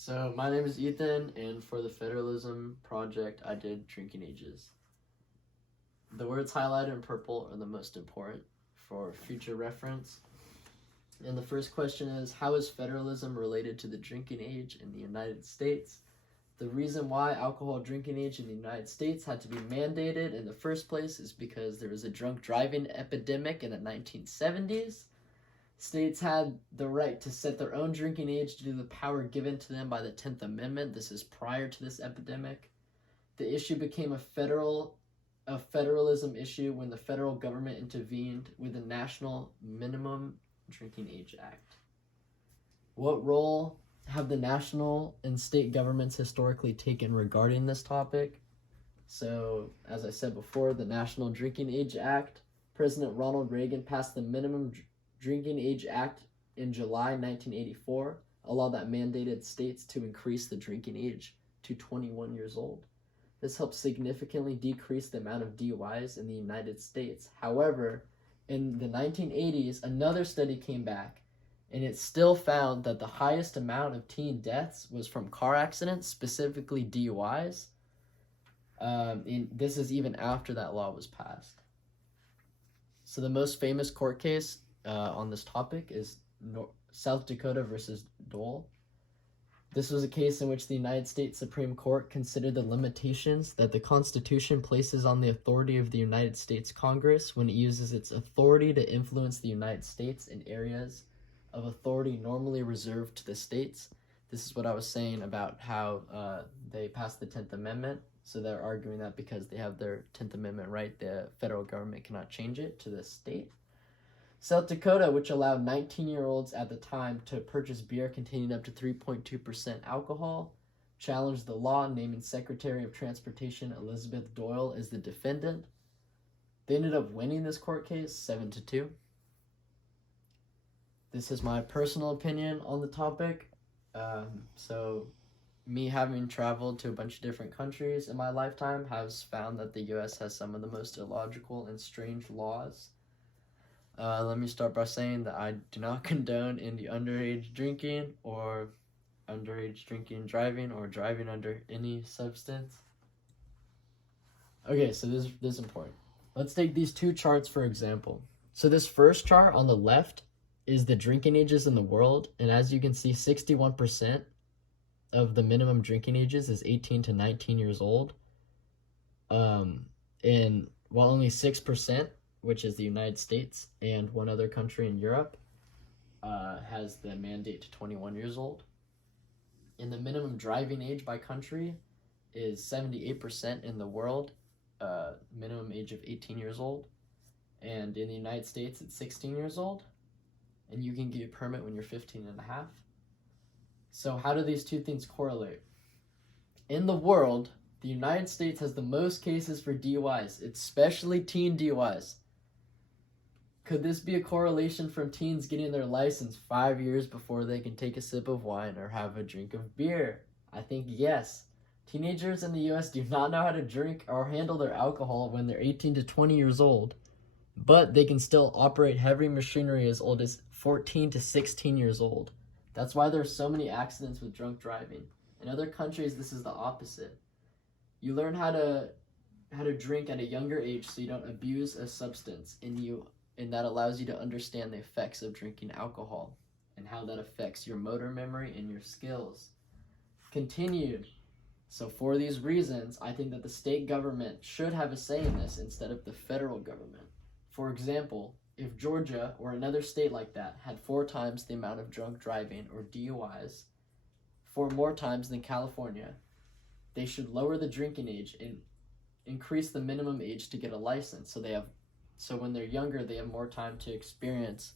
So my name is Ethan, and for the Federalism project, I did drinking ages. The words highlighted in purple are the most important for future reference. And the first question is, how is federalism related to the drinking age in the United States? The reason why alcohol drinking age in the United States had to be mandated in the first place is because there was a drunk driving epidemic in the 1970s. States had the right to set their own drinking age due to the power given to them by the 10th Amendment. This is prior to this epidemic. The issue became a federalism issue when the federal government intervened with the National Minimum Drinking Age Act. What role have the national and state governments historically taken regarding this topic? So, as I said before, the National Drinking Age Act, President Ronald Reagan passed the Minimum Drinking Age Act in July 1984, a law that mandated states to increase the drinking age to 21 years old. This helped significantly decrease the amount of DUIs in the United States. However, in the 1980s, another study came back, and it still found that the highest amount of teen deaths was from car accidents, specifically DUIs. And this is even after that law was passed. So the most famous court case on this topic is South Dakota versus Dole. This was a case in which the United States Supreme Court considered the limitations that the Constitution places on the authority of the United States Congress when it uses its authority to influence the United States in areas of authority normally reserved to the states. This is what I was saying about how they passed the 10th Amendment. So they're arguing that because they have their 10th Amendment right, the federal government cannot change it to the state. South Dakota, which allowed 19-year-olds at the time to purchase beer containing up to 3.2% alcohol, challenged the law, naming Secretary of Transportation Elizabeth Doyle as the defendant. They ended up winning this court case 7-2. This is my personal opinion on the topic. So me having traveled to a bunch of different countries in my lifetime has found that the U.S. has some of the most illogical and strange laws. Let me start by saying that I do not condone any underage drinking or underage drinking and driving or driving under any substance. Okay, so this is important. Let's take these two charts for example. So this first chart on the left is the drinking ages in the world, and as you can see, 61% of the minimum drinking ages is 18 to 19 years old. And while only 6%, which is the United States and one other country in Europe, has the mandate to 21 years old. And the minimum driving age by country is 78% in the world, minimum age of 18 years old. And in the United States, it's 16 years old. And you can get a permit when you're 15 and a half. So how do these two things correlate? In the world, the United States has the most cases for DUIs, especially teen DUIs. Could this be a correlation from teens getting their license 5 years before they can take a sip of wine or have a drink of beer? I think yes. Teenagers in the US do not know how to drink or handle their alcohol when they're 18 to 20 years old, but they can still operate heavy machinery as old as 14 to 16 years old. That's why there are so many accidents with drunk driving. In other countries, this is the opposite. You learn how to drink at a younger age so you don't abuse a substance, and that allows you to understand the effects of drinking alcohol and how that affects your motor memory and your skills. Continued. So for these reasons, I think that the state government should have a say in this instead of the federal government. For example, if Georgia or another state like that had 4 times the amount of drunk driving or DUIs, 4 more times than California, they should lower the drinking age and increase the minimum age to get a license. So when they're younger, they have more time to experience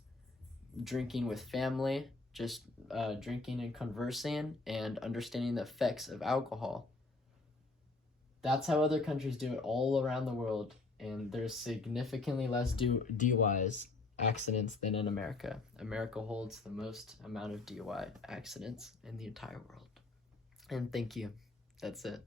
drinking with family, just drinking and conversing and understanding the effects of alcohol. That's how other countries do it all around the world, and there's significantly less DUIs accidents than in America. America holds the most amount of DUI accidents in the entire world. And thank you. That's it.